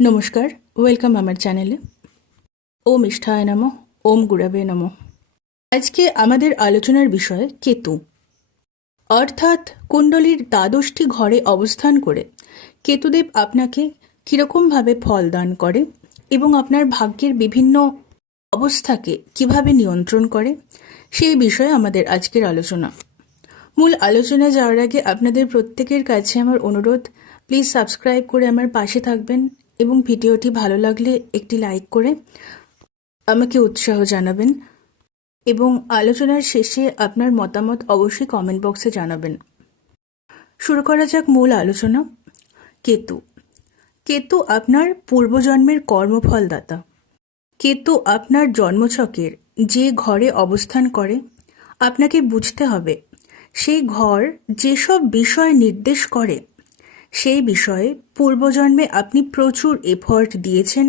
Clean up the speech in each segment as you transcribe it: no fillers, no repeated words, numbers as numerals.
নমস্কার, ওয়েলকাম আমার চ্যানেলে। ওম ইষ্ঠায় নমঃ, ওম গুরবে নমঃ। আজকে আমাদের আলোচনার বিষয় কেতু, অর্থাৎ কুণ্ডলীর দ্বাদশটি ঘরে অবস্থান করে কেতুদেব আপনাকে কীরকমভাবে ফল দান করে এবং আপনার ভাগ্যের বিভিন্ন অবস্থাকে কিভাবে নিয়ন্ত্রণ করে, সেই বিষয়ে আমাদের আজকের আলোচনা। মূল আলোচনায় যাওয়ার আগে আপনাদের প্রত্যেকের কাছে আমার অনুরোধ, প্লিজ সাবস্ক্রাইব করে আমার পাশে থাকবেন এবং ভিডিওটি ভালো লাগলে একটি লাইক করে আমাকে উৎসাহ জানাবেন এবং আলোচনার শেষে আপনার মতামত অবশ্যই কমেন্ট বক্সে জানাবেন। শুরু করা যাক মূল আলোচনা। কেতু। কেতু আপনার পূর্বজন্মের কর্মফলদাতা। কেতু আপনার জন্মছকের যে ঘরে অবস্থান করে, আপনাকে বুঝতে হবে সেই ঘর যেসব বিষয় নির্দেশ করে সেই বিষয়ে পূর্বজন্মে আপনি প্রচুর এফর্ট দিয়েছেন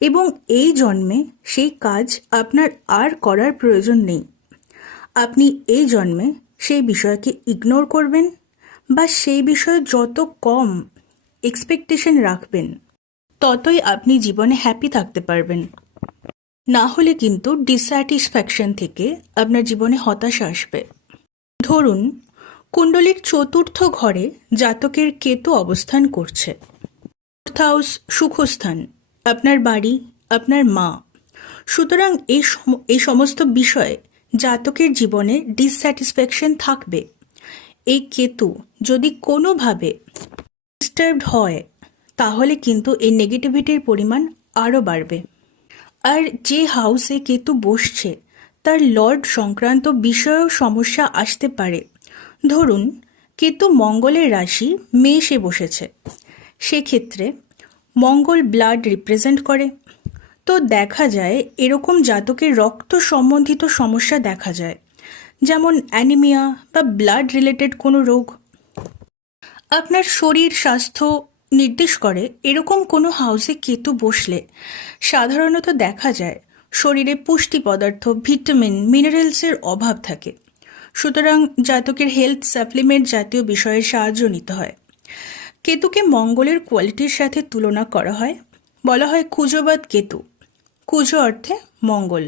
এবং এই জন্মে সেই কাজ আপনার আর করার প্রয়োজন নেই। আপনি এই জন্মে সেই বিষয়কে ইগনোর করবেন বা সেই বিষয়ে যত কম এক্সপেকটেশন রাখবেন ততই আপনি জীবনে হ্যাপি থাকতে পারবেন। না হলে কিন্তু ডিস্যাটিসফ্যাকশন থেকে আপনার জীবনে হতাশা আসবে। ধরুন, কুণ্ডলীর চতুর্থ ঘরে জাতকের কেতু অবস্থান করছে। ফোর্থ হাউস সুখস্থান, আপনার বাড়ি, আপনার মা। সুতরাং এই সমস্ত বিষয়ে জাতকের জীবনে ডিসস্যাটিসফ্যাকশন থাকবে। এই কেতু যদি কোনোভাবে ডিস্টার্বড হয় তাহলে কিন্তু এই নেগেটিভিটির পরিমাণ আরও বাড়বে। আর যে হাউসে কেতু বসছে তার লর্ড সংক্রান্ত বিষয়েও সমস্যা আসতে পারে। ধরুন, কেতু মঙ্গলের রাশি মেষে বসেছে, সেক্ষেত্রে মঙ্গল ব্লাড রিপ্রেজেন্ট করে। তো দেখা যায় এরকম জাতকের রক্ত সম্বন্ধিত সমস্যা দেখা যায়, যেমন অ্যানিমিয়া বা ব্লাড রিলেটেড কোনো রোগ। আপনার শরীর স্বাস্থ্য নির্দেশ করে এরকম কোনো হাউসে কেতু বসলে সাধারণত দেখা যায় শরীরে পুষ্টি পদার্থ, ভিটামিন, মিনারেলসের অভাব থাকে। সুতরাং জাতকের হেলথ সাপ্লিমেন্ট জাতীয় বিষয়ের সাহায্য নিতে হয়। কেতুকে মঙ্গলের কোয়ালিটির সাথে তুলনা করা হয়, বলা হয় কুজবাদ কেতু। কুজ অর্থে মঙ্গল।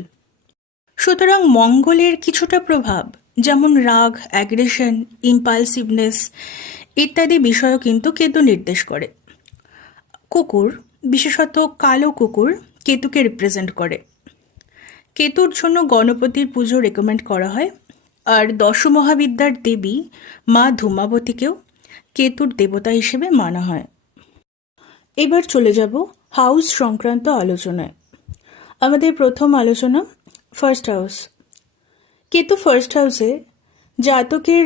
সুতরাং মঙ্গলের কিছুটা প্রভাব, যেমন রাগ, অ্যাগ্রেশন, ইম্পালসিভনেস ইত্যাদি বিষয়ও কিন্তু কেতু নির্দেশ করে। কুকুর, বিশেষত কালো কুকুর, কেতুকে রিপ্রেজেন্ট করে। কেতুর জন্য গণপতির পুজো রেকমেন্ড করা হয়। আর দশমহাবিদ্যার দেবী মা ধূমাবতীকেও কেতুর দেবতা হিসেবে মানা হয়। এবার চলে যাব হাউস সংক্রান্ত আলোচনায়। আমাদের প্রথম আলোচনা ফার্স্ট হাউস। কেতু ফার্স্ট হাউসে জাতকের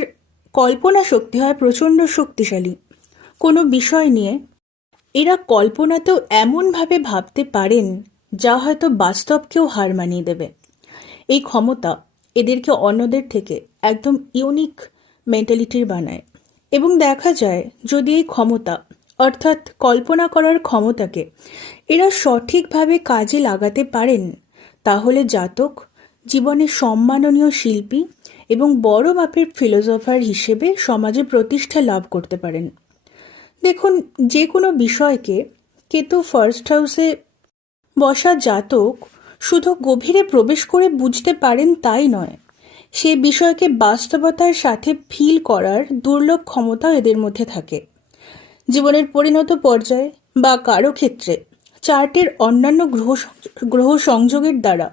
কল্পনা শক্তি হয় প্রচণ্ড শক্তিশালী। কোনো বিষয় নিয়ে এরা কল্পনাতেও এমনভাবে ভাবতে পারেন যা হয়তো বাস্তবকেও হার মানিয়ে দেবে। এই ক্ষমতা এদেরকে অন্যদের থেকে একদম ইউনিক মেন্টালিটির বানায়। এবং দেখা যায় যদি এই ক্ষমতা অর্থাৎ কল্পনা করার ক্ষমতাকে এরা সঠিকভাবে কাজে লাগাতে পারেন তাহলে জাতক জীবনে সম্মাননীয় শিল্পী এবং বড় মাপের ফিলোসফার হিসেবে সমাজে প্রতিষ্ঠা লাভ করতে পারেন। দেখুন, যে কোনো বিষয়কে কেতু ফার্স্ট হাউসে বসা জাতক শুধু গভীরে প্রবেশ করে বুঝতে পারেন তাই নয়, সে বিষয়কে বাস্তবতার সাথে ফিল করার দুর্লভ ক্ষমতা এদের মধ্যে থাকে। জীবনের পরিণত পর্যায়ে বা কারো ক্ষেত্রে চার্টের অন্যান্য গ্রহ সংযোগের দ্বারা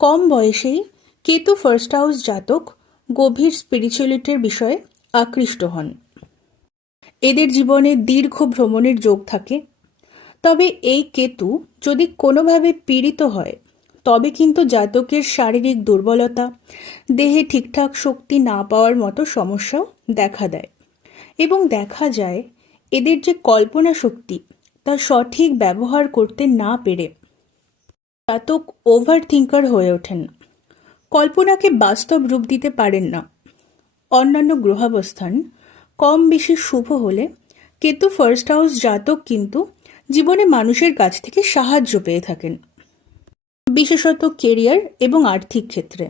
কম বয়সেই কেতু ফার্স্ট হাউস জাতক গভীর স্পিরিচুয়ালিটির বিষয়ে আকৃষ্ট হন। এদের জীবনে দীর্ঘ ভ্রমণের যোগ থাকে। তবে এই কেতু যদি কোনোভাবে পীড়িত হয় তবে কিন্তু জাতকের শারীরিক দুর্বলতা, দেহে ঠিকঠাক শক্তি না পাওয়ার মতো সমস্যাও দেখা দেয়। এবং দেখা যায় এদের যে কল্পনা শক্তি তা সঠিক ব্যবহার করতে না পেরে জাতক ওভার থিঙ্কার হয়ে ওঠেন, কল্পনাকে বাস্তব রূপ দিতে পারেন না। অন্যান্য গ্রহাবস্থান কম বেশি শুভ হলে কেতু ফার্স্ট হাউস জাতক কিন্তু জীবনে মানুষের কাছ থেকে সাহায্য পেয়ে থাকেন, বিশেষত কেরিয়ার এবং আর্থিক ক্ষেত্রে।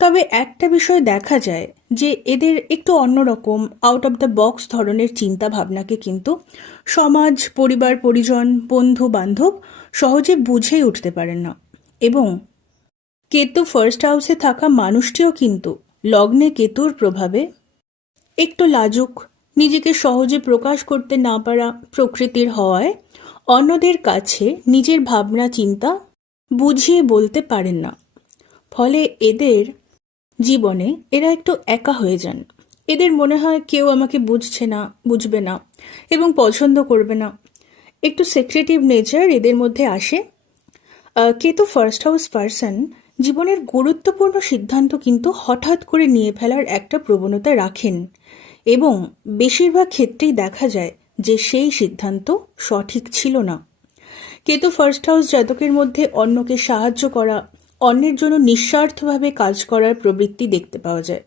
তবে একটা বিষয় দেখা যায় যে এদের একটু অন্যরকম আউট অফ দ্য বক্স ধরনের চিন্তা ভাবনাকে কিন্তু সমাজ, পরিবার, পরিজন, বন্ধু বান্ধব সহজে বুঝেই উঠতে পারেন না। এবং কেতু ফার্স্ট হাউসে থাকা মানুষটিও কিন্তু লগ্নে কেতুর প্রভাবে একটু লাজুক, নিজেকে সহজে প্রকাশ করতে না পারা প্রকৃতির হওয়ায় অন্যদের কাছে নিজের ভাবনা চিন্তা বুঝিয়ে বলতে পারেন না। ফলে এদের জীবনে এরা একটু একা হয়ে যান। এদের মনে হয় কেউ আমাকে বুঝছে না, বুঝবে না এবং পছন্দ করবে না। একটু সেক্রেটিভ নেচার এদের মধ্যে আসে। কেতু ফার্স্ট হাউস পার্সন জীবনের গুরুত্বপূর্ণ সিদ্ধান্ত কিন্তু হঠাৎ করে নিয়ে ফেলার একটা প্রবণতা রাখেন এবং বেশিরভাগ ক্ষেত্রেই দেখা যায় যে সেই সিদ্ধান্ত সঠিক ছিল না। কেতু ফার্স্ট হাউস জাতকের মধ্যে অন্যকে সাহায্য করা, অন্যের জন্য নিঃস্বার্থভাবে কাজ করার প্রবৃত্তি দেখতে পাওয়া যায়।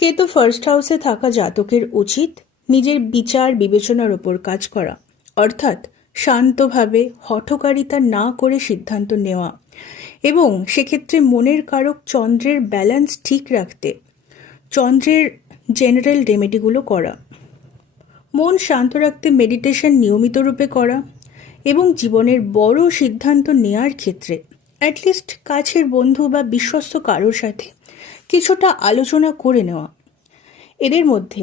কেতু ফার্স্ট হাউসে থাকা জাতকের উচিত নিজের বিচার বিবেচনার ওপর কাজ করা, অর্থাৎ শান্তভাবে হঠকারিতা না করে সিদ্ধান্ত নেওয়া এবং সেক্ষেত্রে মনের কারক চন্দ্রের ব্যালেন্স ঠিক রাখতে চন্দ্রের জেনারেল রেমেডিগুলো করা, মন শান্ত রাখতে মেডিটেশন নিয়মিত রূপে করা এবং জীবনের বড় সিদ্ধান্ত নেওয়ার ক্ষেত্রে অ্যাটলিস্ট কাছের বন্ধু বা বিশ্বস্ত কারোর সাথে কিছুটা আলোচনা করে নেওয়া। এদের মধ্যে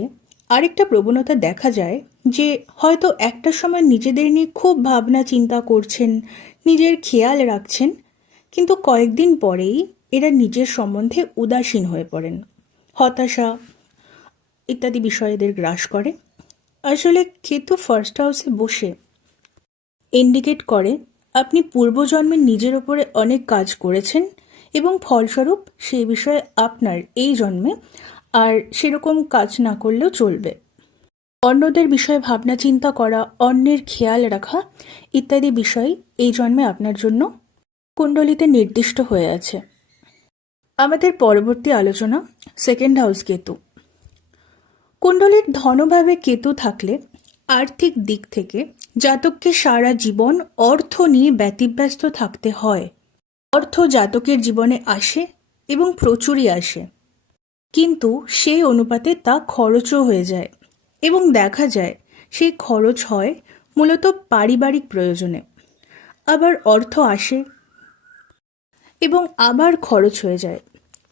আরেকটা প্রবণতা দেখা যায় যে হয়তো একটা সময় নিজেদের নিয়ে খুব ভাবনা চিন্তা করছেন, নিজের খেয়াল রাখছেন, কিন্তু কয়েকদিন পরেই এরা নিজের সম্বন্ধে উদাসীন হয়ে পড়েন, হতাশা ইত্যাদি বিষয় এদের গ্রাস করে। আসলে কেতু ফার্স্ট হাউসে বসে ইন্ডিকেট করে আপনি পূর্বজন্মে নিজের ওপরে অনেক কাজ করেছেন এবং ফলস্বরূপ সেই বিষয়ে আপনার এই জন্মে আর সেরকম কাজ না করলেও চলবে। অন্যদের বিষয়ে ভাবনা চিন্তা করা, অন্যের খেয়াল রাখা ইত্যাদি বিষয় এই জন্মে আপনার জন্য কুণ্ডলিতে নির্দিষ্ট হয়ে আছে। আমাদের পরবর্তী আলোচনা সেকেন্ড হাউস কেতু। কুণ্ডলীর ধনভাবে কেতু থাকলে আর্থিক দিক থেকে জাতককে সারা জীবন অর্থ নিয়ে ব্যতিব্যস্ত থাকতে হয়। অর্থ জাতকের জীবনে আসে এবং প্রচুরই আসে, কিন্তু সেই অনুপাতে তা খরচও হয়ে যায় এবং দেখা যায় সেই খরচ হয় মূলত পারিবারিক প্রয়োজনে। আবার অর্থ আসে এবং আবার খরচ হয়ে যায়।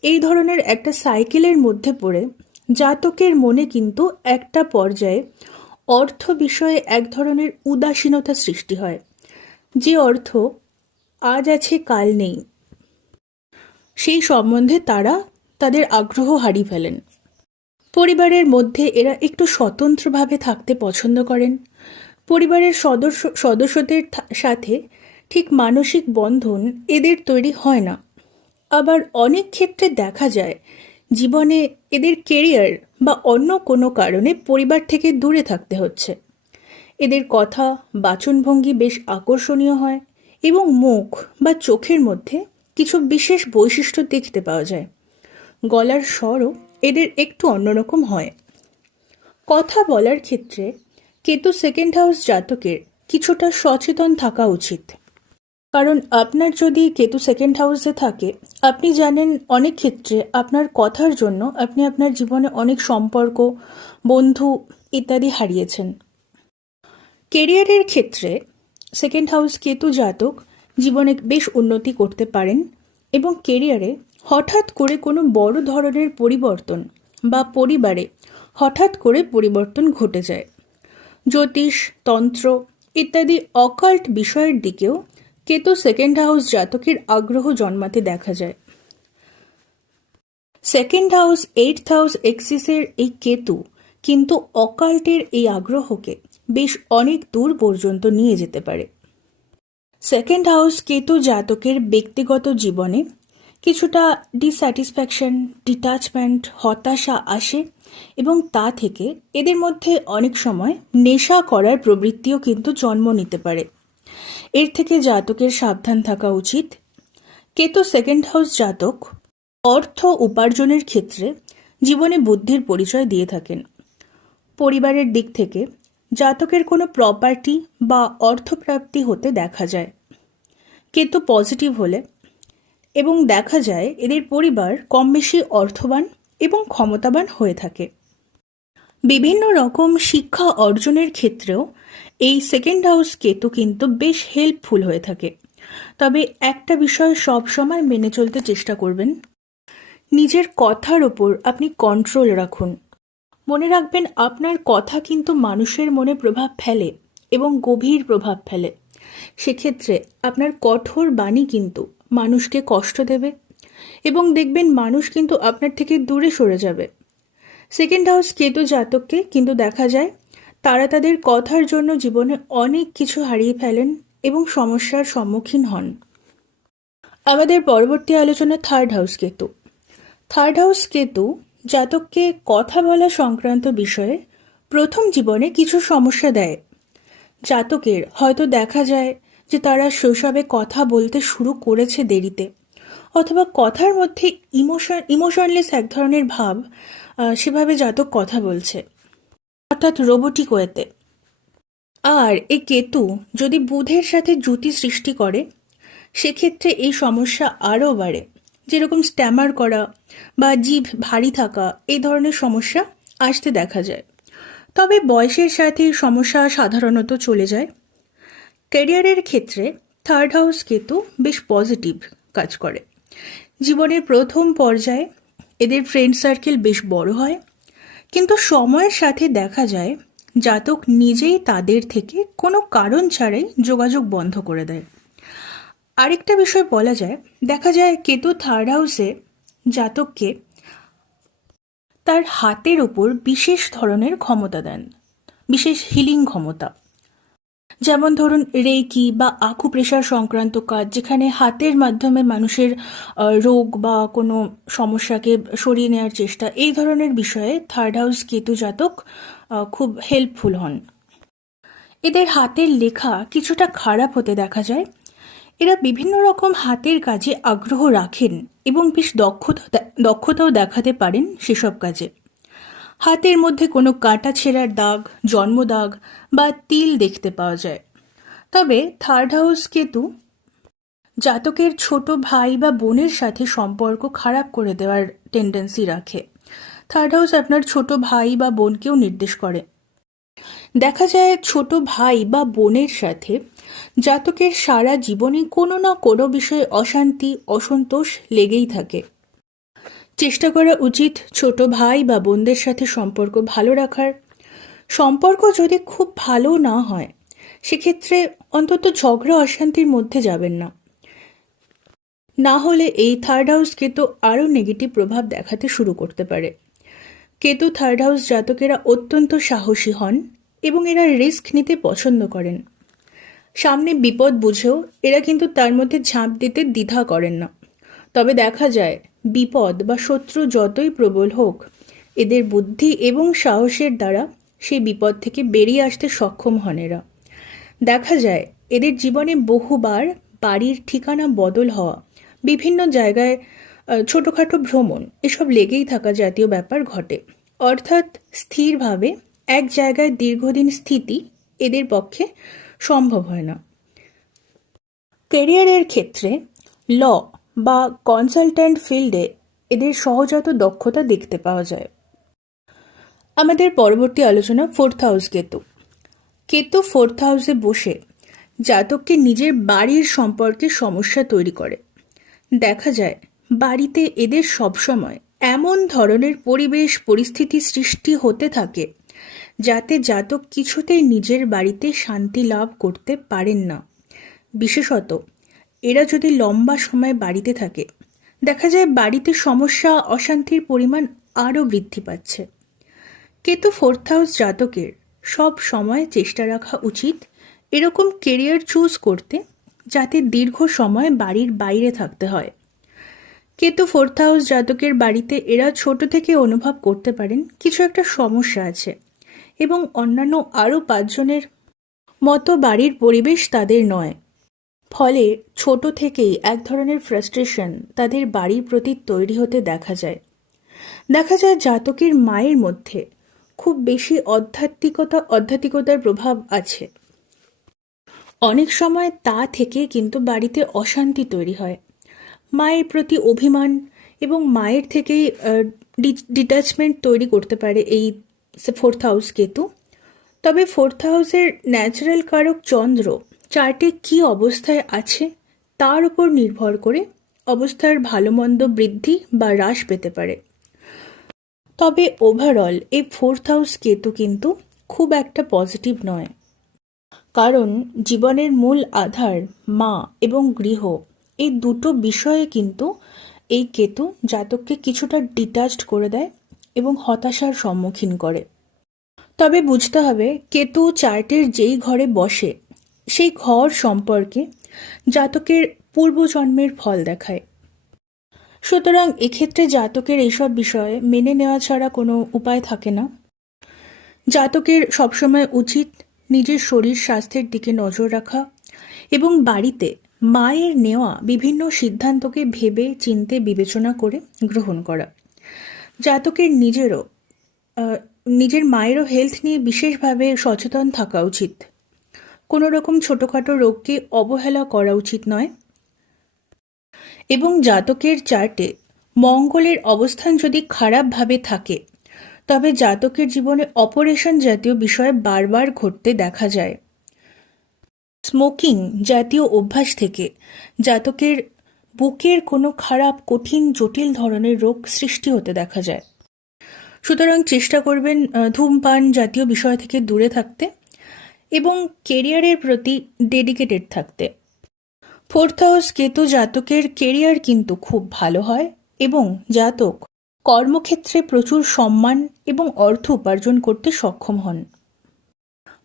এই ধরনের একটা সাইকেলের মধ্যে পড়ে জাতকের মনে কিন্তু একটা পর্যায়ে অর্থ বিষয়ে এক ধরনের উদাসীনতা সৃষ্টি হয়। যে অর্থ আজ আছে কাল নেই, সেই সম্বন্ধে তারা তাদের আগ্রহ হারিয়ে ফেলেন। পরিবারের মধ্যে এরা একটু স্বতন্ত্রভাবে থাকতে পছন্দ করেন। পরিবারের সদস্যদের সাথে ঠিক মানসিক বন্ধন এদের তৈরি হয় না। আবার অনেক ক্ষেত্রে দেখা যায় জীবনে এদের কেরিয়ার বা অন্য কোনো কারণে পরিবার থেকে দূরে থাকতে হচ্ছে। এদের কথা, বাচনভঙ্গি বেশ আকর্ষণীয় হয় এবং মুখ বা চোখের মধ্যে কিছু বিশেষ বৈশিষ্ট্য দেখতে পাওয়া যায়। গলার স্বরও এদের একটু অন্যরকম হয়। কথা বলার ক্ষেত্রে কেতু সেকেন্ড হাউস জাতকের কিছুটা সচেতন থাকা উচিত, কারণ আপনার যদি কেতু সেকেন্ড হাউসে থাকে, আপনি জানেন অনেক ক্ষেত্রে আপনার কথার জন্য আপনি আপনার জীবনে অনেক সম্পর্ক, বন্ধু ইত্যাদি হারিয়েছেন। কেরিয়ারের ক্ষেত্রে সেকেন্ড হাউস কেতু জাতক জীবনে বেশ উন্নতি করতে পারেন এবং কেরিয়ারে হঠাৎ করে কোনো বড় ধরনের পরিবর্তন বা পরিবারে হঠাৎ করে পরিবর্তন ঘটে যায়। জ্যোতিষ, তন্ত্র ইত্যাদি অকাল্ট বিষয়ের দিকেও কেতু সেকেন্ড হাউস জাতকের আগ্রহ জন্মাতে দেখা যায়। সেকেন্ড হাউস, এইটথ হাউস এক্সিসের এই কেতু কিন্তু অকাল্টের এই আগ্রহকে বেশ অনেক দূর পর্যন্ত নিয়ে যেতে পারে। সেকেন্ড হাউস কেতু জাতকের ব্যক্তিগত জীবনে কিছুটা ডিস্যাটিসফ্যাকশন, ডিটাচমেন্ট, হতাশা আসে এবং তা থেকে এদের মধ্যে অনেক সময় নেশা করার প্রবৃত্তিও কিন্তু জন্ম নিতে পারে। এর থেকে জাতকের সাবধান থাকা উচিত। কেতু সেকেন্ড হাউস জাতক অর্থ উপার্জনের ক্ষেত্রে জীবনে বুদ্ধির পরিচয় দিয়ে থাকেন। পরিবারের দিক থেকে জাতকের কোনো প্রপার্টি বা অর্থপ্রাপ্তি হতে দেখা যায়। কেতু পজিটিভ হলে এবং দেখা যায় এদের পরিবার কম বেশি অর্থবান এবং ক্ষমতাবান হয়ে থাকে। বিভিন্ন রকম শিক্ষা অর্জনের ক্ষেত্রেও এই সেকেন্ড হাউস কেতু কিন্তু বেশ হেল্পফুল হয়ে থাকে। তবে একটা বিষয় সব সময় মেনে চলতে চেষ্টা করবেন, নিজের কথার ওপর আপনি কন্ট্রোল রাখুন। মনে রাখবেন আপনার কথা কিন্তু মানুষের মনে প্রভাব ফেলে এবং গভীর প্রভাব ফেলে। সেক্ষেত্রে আপনার কঠোর বাণী কিন্তু মানুষকে কষ্ট দেবে এবং দেখবেন মানুষ কিন্তু আপনার থেকে দূরে সরে যাবে। সেকেন্ড হাউস কেতু জাতককে কিন্তু দেখা যায় তারা তাদের কথার জন্য জীবনে অনেক কিছু হারিয়ে ফেলেন এবং সমস্যার সম্মুখীন হন। আমাদের পরবর্তী আলোচনা third house Ketu. Third house Ketu জাতককে কথা বলা সংক্রান্ত বিষয়ে প্রথম জীবনে কিছু সমস্যা দেয়। জাতকের হয়তো দেখা যায় যে তারা শৈশবে কথা বলতে শুরু করেছে দেরিতে, অথবা কথার মধ্যে ইমোশনলেস এক ধরনের ভাব, সেভাবে জাতক কথা বলছে, অর্থাৎ রোবোটিক ওয়েতে। আর এই কেতু যদি বুধের সাথে জুতি সৃষ্টি করে, সেক্ষেত্রে এই সমস্যা আরও বাড়ে, যেরকম স্ট্যামার করা বা জিভ ভারী থাকা, এই ধরনের সমস্যা আসতে দেখা যায়। তবে বয়সের সাথে সমস্যা সাধারণত চলে যায়। ক্যারিয়ারের ক্ষেত্রে থার্ড হাউস কেতু বেশ পজিটিভ কাজ করে। জীবনের প্রথম পর্যায়ে এদের ফ্রেন্ড সার্কেল বেশ বড় হয়, কিন্তু সময়ের সাথে দেখা যায় জাতক নিজেই তাদের থেকে কোনো কারণ ছাড়াই যোগাযোগ বন্ধ করে দেয়। আরেকটা বিষয় বলা যায়, দেখা যায় কেতু থার্ড হাউসে জাতককে তার হাতের ওপর বিশেষ ধরনের ক্ষমতা দেন, বিশেষ হিলিং ক্ষমতা। যেমন ধরুন রেকি বা আকুপ্রেশার সংক্রান্ত কাজ, যেখানে হাতের মাধ্যমে মানুষের রোগ বা কোনো সমস্যাকে সরিয়ে নেওয়ার চেষ্টা, এই ধরনের বিষয়ে থার্ড হাউস কেতু জাতক খুব হেল্পফুল হন। এদের হাতের লেখা কিছুটা খারাপ হতে দেখা যায়। এরা বিভিন্ন রকম হাতের কাজে আগ্রহ রাখেন এবং বেশ দক্ষতাও দেখাতে পারেন সেসব কাজে। হাতের মধ্যে কোনো কাটা ছেঁড়ার দাগ, জন্মদাগ বা তিল দেখতে পাওয়া যায়। তবে থার্ড হাউস কেতু জাতকের ছোট ভাই বা বোনের সাথে সম্পর্ক খারাপ করে দেওয়ার টেন্ডেন্সি রাখে। থার্ড হাউস আপনার ছোট ভাই বা বোনকেও নির্দেশ করে। দেখা যায় ছোট ভাই বা বোনের সাথে জাতকের সারা জীবনে কোনো না কোনো বিষয়ে অশান্তি, অসন্তোষ লেগেই থাকে। চেষ্টা করা উচিত ছোট ভাই বা বোনদের সাথে সম্পর্ক ভালো রাখার। সম্পর্ক যদি খুব ভালো না হয়, সেক্ষেত্রে অন্তত ঝগড়া অশান্তির মধ্যে যাবেন না। না হলে এই থার্ড হাউস কেতু আরও নেগেটিভ প্রভাব দেখাতে শুরু করতে পারে। কেতু থার্ড হাউস জাতকেরা অত্যন্ত সাহসী হন এবং এরা রিস্ক নিতে পছন্দ করেন। সামনে বিপদ বুঝেও এরা কিন্তু তার মধ্যে ঝাঁপ দিতে দ্বিধা করেন না। তবে দেখা যায় বিপদ বা শত্রু যতই প্রবল হোক, এদের বুদ্ধি এবং সাহসের দ্বারা সেই বিপদ থেকে বেরিয়ে আসতে সক্ষম হন এরা। দেখা যায় এদের জীবনে বহুবার বাড়ির ঠিকানা বদল হওয়া, বিভিন্ন জায়গায় ছোটোখাটো ভ্রমণ, এসব লেগেই থাকা জাতীয় ব্যাপার ঘটে। অর্থাৎ স্থিরভাবে এক জায়গায় দীর্ঘদিন স্থিতি এদের পক্ষে সম্ভব হয় না। ক্যারিয়ারের ক্ষেত্রে ল বা কনসালট্যান্ট ফিল্ডে এদের সহজাত দক্ষতা দেখতে পাওয়া যায়। আমাদের পরবর্তী আলোচনা fourth house Ketu. Ketu fourth হাউসে বসে জাতককে নিজের বাড়ির সম্পর্কে সমস্যা তৈরি করে। দেখা যায় বাড়িতে এদের সবসময় এমন ধরনের পরিবেশ পরিস্থিতি সৃষ্টি হতে থাকে যাতে জাতক কিছুতেই নিজের বাড়িতে শান্তি লাভ করতে পারেন না। বিশেষত এরা যদি লম্বা সময় বাড়িতে থাকে, দেখা যায় বাড়িতে সমস্যা, অশান্তির পরিমাণ আরও বৃদ্ধি পাচ্ছে। কেতু ফোর্থ হাউস জাতকের সব সময় চেষ্টা রাখা উচিত এরকম কেরিয়ার চুজ করতে যাতে দীর্ঘ সময় বাড়ির বাইরে থাকতে হয়। কেতু ফোর্থ হাউস জাতকের বাড়িতে এরা ছোট থেকে অনুভব করতে পারেন কিছু একটা সমস্যা আছে এবং অন্যান্য আরও 5 জনের মতো বাড়ির পরিবেশ তাদের নয়। ফলে ছোট থেকেই এক ধরনের ফ্রাস্ট্রেশন তাদের বাড়ির প্রতি তৈরি হতে দেখা যায়। দেখা যায় জাতকের মায়ের মধ্যে খুব বেশি আধ্যাত্মিকতার প্রভাব আছে। অনেক সময় তা থেকে কিন্তু বাড়িতে অশান্তি তৈরি হয়। মায়ের প্রতি অভিমান এবং মায়ের থেকেই ডিট্যাচমেন্ট তৈরি করতে পারে এই ফোর্থ হাউস কেতু। তবে ফোর্থ হাউসের ন্যাচারাল কারক চন্দ্র চার্টে কী অবস্থায় আছে তার উপর নির্ভর করে অবস্থার ভালো মন্দ বৃদ্ধি বা হ্রাস পেতে পারে। তবে ওভারঅল এই ফোর্থ হাউস কেতু কিন্তু খুব একটা পজিটিভ নয়, কারণ জীবনের মূল আধার মা এবং গৃহ এই দুটো বিষয়ে কিন্তু এই কেতু জাতককে কিছুটা ডিটাচড করে দেয় এবং হতাশার সম্মুখীন করে। তবে বুঝতে হবে কেতু চার্টের যেই ঘরে বসে সেই ঘর সম্পর্কে জাতকের পূর্বজন্মের ফল দেখায়। সুতরাং এক্ষেত্রে জাতকের এইসব বিষয়ে মেনে নেওয়া ছাড়া কোনো উপায় থাকে না। জাতকের সবসময় উচিত নিজের শরীর স্বাস্থ্যের দিকে নজর রাখা এবং বাড়িতে মায়ের নেওয়া বিভিন্ন সিদ্ধান্তকে ভেবে চিন্তে বিবেচনা করে গ্রহণ করা। জাতকের নিজের মায়েরও হেলথ নিয়ে বিশেষভাবে সচেতন থাকা উচিত। কোনো রকম ছোটোখাটো রোগকে অবহেলা করা উচিত নয়। এবং জাতকের চার্টে মঙ্গলের অবস্থান যদি খারাপভাবে থাকে তবে জাতকের জীবনে অপারেশন জাতীয় বিষয় বারবার ঘটতে দেখা যায়। স্মোকিং জাতীয় অভ্যাস থেকে জাতকের বুকের কোনো খারাপ কঠিন জটিল ধরনের রোগ সৃষ্টি হতে দেখা যায়। সুতরাং চেষ্টা করবেন ধূমপান জাতীয় বিষয় থেকে দূরে থাকতে এবং কেরিয়ারের প্রতি ডেডিকেটেড থাকতে। ফোর্থ হাউস কেতু জাতকের কেরিয়ার কিন্তু খুব ভালো হয় এবং জাতক কর্মক্ষেত্রে প্রচুর সম্মান এবং অর্থ উপার্জন করতে সক্ষম হন।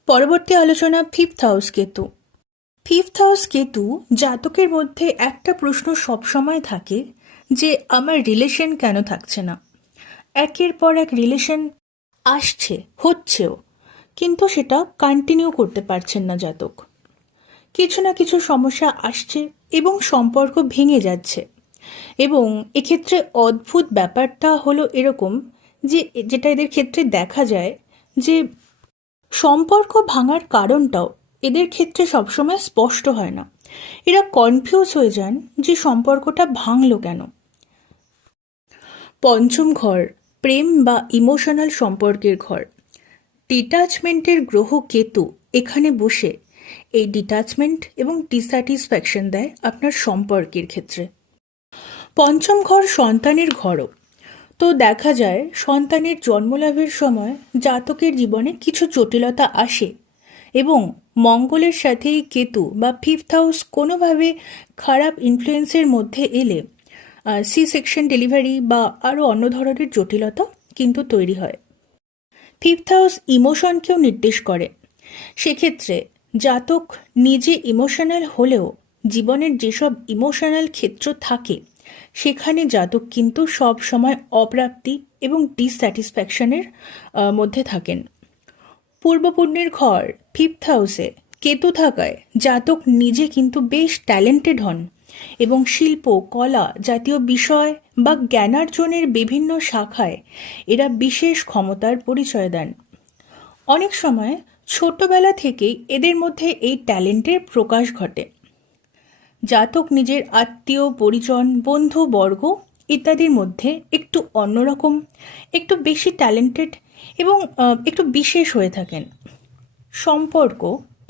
পরবর্তী আলোচনা fifth house Ketu. Fifth house Ketu জাতকের মধ্যে একটা প্রশ্ন সবসময় থাকে যে আমার রিলেশন কেন থাকছে না। একের পর এক রিলেশন আসছে, হচ্ছেও, কিন্তু সেটা কন্টিনিউ করতে পারছেন না জাতক। কিছু না কিছু সমস্যা আসছে এবং সম্পর্ক ভেঙে যাচ্ছে। এবং এক্ষেত্রে অদ্ভুত ব্যাপারটা হলো এরকম যেটা এদের ক্ষেত্রে দেখা যায় যে সম্পর্ক ভাঙার কারণটাও এদের ক্ষেত্রে সবসময় স্পষ্ট হয় না। এরা কনফিউজ হয়ে যান যে সম্পর্কটা ভাঙলো কেন। পঞ্চম ঘর প্রেম বা ইমোশনাল সম্পর্কের ঘর। ডিটাচমেন্টের গ্রহ কেতু এখানে বসে এই ডিটাচমেন্ট এবং ডিস্যাটিসফ্যাকশন দেয় আপনার সম্পর্কের ক্ষেত্রে। পঞ্চম ঘর সন্তানের ঘরও। তো দেখা যায় সন্তানের জন্মলাভের সময় জাতকের জীবনে কিছু জটিলতা আসে এবং মঙ্গলের সাথে কেতু বা ফিফথ হাউস কোনোভাবে খারাপ ইনফ্লুয়েন্সের মধ্যে এলে সি সেকশন ডেলিভারি বা আরও অন্য ধরনের জটিলতা কিন্তু তৈরি হয়। ফিফথ হাউস ইমোশনকেও নির্দেশ করে। সেক্ষেত্রে জাতক নিজে ইমোশনাল হলেও জীবনের যেসব ইমোশনাল ক্ষেত্র থাকে সেখানে জাতক কিন্তু সব সময় অপ্রাপ্তি এবং ডিসস্যাটিসফ্যাকশনের মধ্যে থাকেন। পূর্বপুণ্যের ঘর ফিফথ হাউসে কেতু থাকায় জাতক নিজে কিন্তু বেশ ট্যালেন্টেড হন এবং শিল্প কলা জাতীয় বিষয় বা জ্ঞানার্জনের বিভিন্ন শাখায় এরা বিশেষ ক্ষমতার পরিচয় দেন। অনেক সময় ছোটবেলা থেকেই এদের মধ্যে এই ট্যালেন্টের প্রকাশ ঘটে। জাতক নিজের আত্মীয় পরিজন বন্ধু বর্গ ইত্যাদির মধ্যে একটু অন্যরকম, একটু বেশি ট্যালেন্টেড এবং একটু বিশেষ হয়ে থাকেন। সম্পর্ক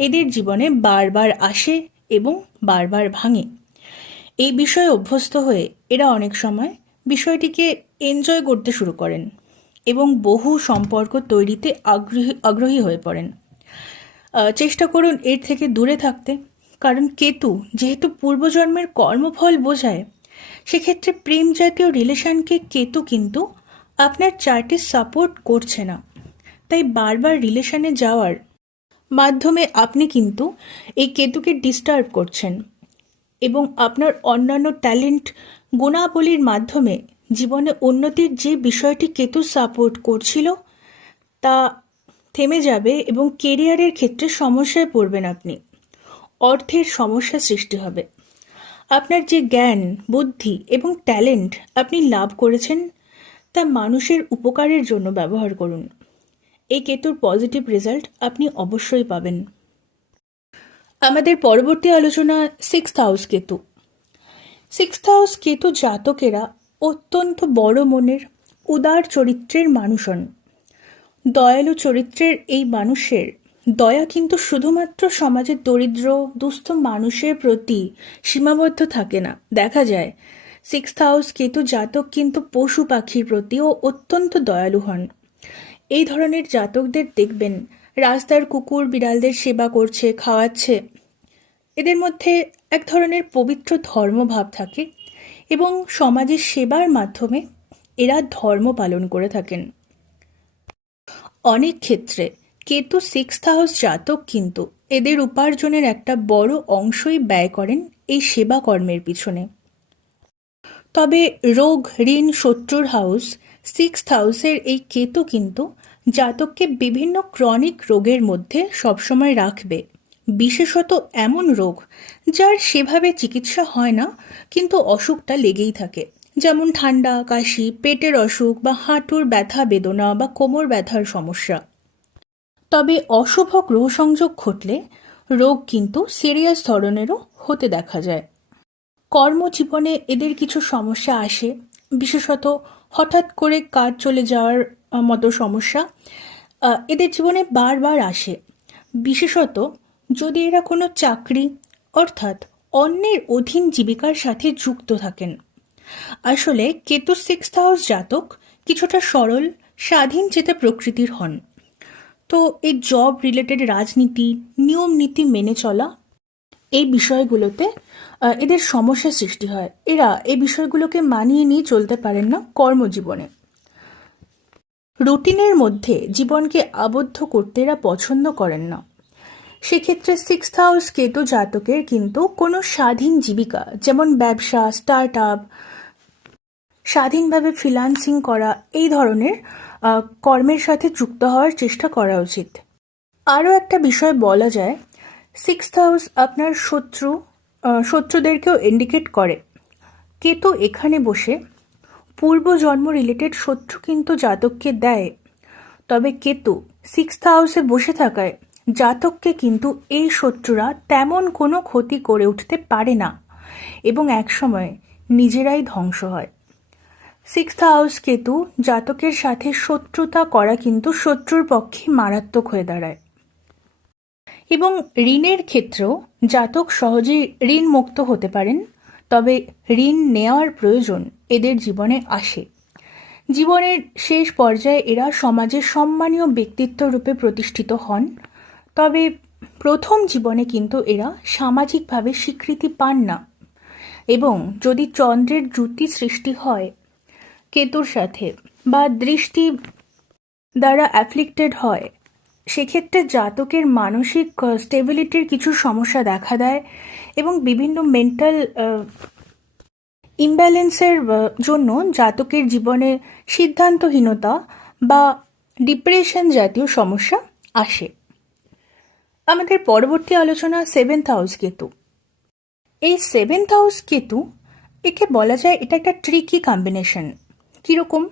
এদের জীবনে বারবার আসে এবং বারবার ভাঙে। এই বিষয়ে অভ্যস্ত হয়ে এরা অনেক সময় বিষয়টিকে এনজয় করতে শুরু করেন এবং বহু সম্পর্ক তৈরিতে আগ্রহী হয়ে পড়েন। চেষ্টা করুন এর থেকে দূরে থাকতে, কারণ কেতু যেহেতু পূর্বজন্মের কর্মফল বোঝায়, সেক্ষেত্রে প্রেম জাতীয় রিলেশনকে কেতু কিন্তু আপনার চার্টে সাপোর্ট করছে না। তাই বারবার রিলেশনে যাওয়ার মাধ্যমে আপনি কিন্তু এই কেতুকে ডিস্টার্ব করছেন এবং আপনার অন্যান্য ট্যালেন্ট গুণাবলীর মাধ্যমে জীবনে উন্নতির যে বিষয়টি কেতু সাপোর্ট করছিল তা থেমে যাবে এবং কেরিয়ারের ক্ষেত্রে সমস্যায় পড়বেন আপনি। অর্থের সমস্যা সৃষ্টি হবে। আপনার যে জ্ঞান বুদ্ধি এবং ট্যালেন্ট আপনি লাভ করেছেন তা মানুষের উপকারের জন্য ব্যবহার করুন। এই কেতুর পজিটিভ রেজাল্ট আপনি অবশ্যই পাবেন। আমাদের পরবর্তী আলোচনা sixth house Ketu. Sixth house Ketu জাতকেরা অত্যন্ত বড় মনের, উদার চরিত্রের মানুষ হন। দয়ালু চরিত্রের এই মানুষের দয়া কিন্তু শুধুমাত্র সমাজের দরিদ্র দুস্থ মানুষের প্রতি সীমাবদ্ধ থাকে না। দেখা যায় 6th হাউস কেতু জাতক কিন্তু পশু পাখির প্রতিও অত্যন্ত দয়ালু হন। এই ধরনের জাতকদের দেখবেন রাস্তার কুকুর বিড়ালদের সেবা করছে, খাওয়াচ্ছে। এদের মধ্যে এক ধরনের পবিত্র ধর্মভাব থাকে এবং সমাজের সেবার মাধ্যমে এরা ধর্ম পালন করে থাকেন। অনেক ক্ষেত্রে কেতু 6th হাউস জাতক কিন্তু এদের উপার্জনের একটা বড় অংশই ব্যয় করেন এই সেবা কর্মের পিছনে। তবে রোগ, ঋণ, শত্রুর হাউস 6th হাউসের এই কেতু কিন্তু জাতককে বিভিন্ন ক্রনিক রোগের মধ্যে সবসময় রাখবে। বিশেষত এমন রোগ যার সেভাবে চিকিৎসা হয় না কিন্তু অসুখটা লেগেই থাকে, যেমন ঠান্ডা, কাশি, পেটের অসুখ বা হাঁটুর ব্যথা বেদনা বা কোমর ব্যথার সমস্যা। তবে অশুভ গ্রহ সংযোগ ঘটলে রোগ কিন্তু সিরিয়াস ধরনেরও হতে দেখা যায়। কর্মজীবনে এদের কিছু সমস্যা আসে, বিশেষত হঠাৎ করে কাজ চলে যাওয়ার মতো সমস্যা এদের জীবনে বারবার আসে। বিশেষত যদি এরা কোনো চাকরি অর্থাৎ অন্যের অধীন জীবিকার সাথে যুক্ত থাকেন। আসলে কেতু 6th হাউস জাতক কিছুটা সরল, স্বাধীন চেতা প্রকৃতির হন। তো এই জব রিলেটেড রাজনীতি, নিয়ম নীতি মেনে চলা, এই বিষয়গুলোতে এদের সমস্যা সৃষ্টি হয়। এরা এই বিষয়গুলোকে মানিয়ে নিয়ে চলতে পারেন না কর্মজীবনে। রুটিনের মধ্যে জীবনকে আবদ্ধ করতে এরা পছন্দ করেন না। সেক্ষেত্রে 6th হাউস কেতু জাতকের কিন্তু কোনো স্বাধীন জীবিকা, যেমন ব্যবসা, স্টার্ট আপ, স্বাধীনভাবে ফ্রিল্যান্সিং করা, এই ধরনের কর্মের সাথে যুক্ত হওয়ার চেষ্টা করা উচিত। আরও একটা বিষয় বলা যায়, 6th হাউস আপনার শত্রুদেরকেও ইন্ডিকেট করে। কেতু এখানে বসে পূর্বজন্ম রিলেটেড শত্রু কিন্তু জাতককে দেয়। তবে কেতু 6th হাউসে বসে থাকায় জাতককে কিন্তু এই শত্রুরা তেমন কোনো ক্ষতি করে উঠতে পারে না এবং একসময় নিজেরাই ধ্বংস হয়। 6th হাউস কেতু জাতকের সাথে শত্রুতা করা কিন্তু শত্রুর পক্ষে মারাত্মক হয়ে দাঁড়ায়। এবং ঋণের ক্ষেত্রেও জাতক সহজেই ঋণ মুক্ত হতে পারেন, তবে ঋণ নেওয়ার প্রয়োজন এদের জীবনে আসে। জীবনের শেষ পর্যায়ে এরা সমাজের সম্মানীয় ব্যক্তিত্ব রূপে প্রতিষ্ঠিত হন। তবে প্রথম জীবনে কিন্তু এরা সামাজিকভাবে স্বীকৃতি পান না এবং যদি চন্দ্রের জ্যোতি সৃষ্টি হয় কেতুর সাথে বা দৃষ্টি দ্বারা অ্যাফ্লিক্টেড হয়, সেক্ষেত্রে জাতকের মানসিক স্টেবিলিটির কিছু সমস্যা দেখা দেয় এবং বিভিন্ন মেন্টাল ইমব্যালেন্সের জন্য জাতকের জীবনে সিদ্ধান্তহীনতা বা ডিপ্রেশন জাতীয় সমস্যা আসে। আমাদের পরবর্তী আলোচনা 7th হাউস কেতু। এই 7th হাউস কেতু, একে বলা যায় এটা একটা ট্রিকি কম্বিনেশন। কীরকম?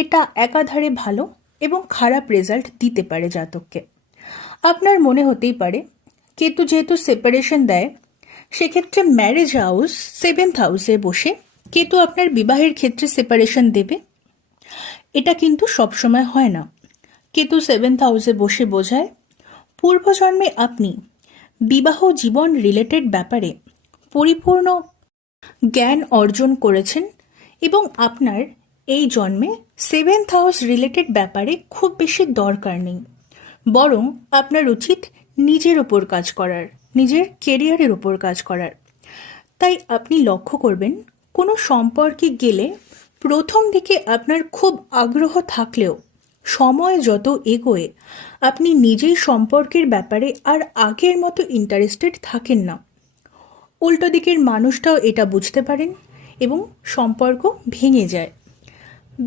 এটা একাধারে ভালো এবং খারাপ রেজাল্ট দিতে পারে জাতককে। আপনার মনে হতেই পারে কেতু যেহেতু সেপারেশন দেয়, সেক্ষেত্রে ম্যারেজ হাউস 7th হাউসে বসে কেতু আপনার বিবাহের ক্ষেত্রে সেপারেশন দেবে। এটা কিন্তু সবসময় হয় না। কেতু 7th হাউসে বসে বোঝায় পূর্বজন্মে আপনি বিবাহ জীবন রিলেটেড ব্যাপারে পরিপূর্ণ জ্ঞান অর্জন করেছেন এবং আপনার এই জন্মে 7th হাউস রিলেটেড ব্যাপারে খুব বেশি দরকার নেই, বরং আপনার উচিত নিজের ওপর কাজ করার, নিজের কেরিয়ারের ওপর কাজ করার। তাই আপনি লক্ষ্য করবেন কোনো সম্পর্কে গেলে প্রথম দিকে আপনার খুব আগ্রহ থাকলেও সময় যত এগোয় আপনি নিজেই সম্পর্কের ব্যাপারে আর আগের মতো ইন্টারেস্টেড থাকেন না। উল্টো দিকের মানুষটাও এটা বুঝতে পারেন এবং সম্পর্ক ভেঙে যায়।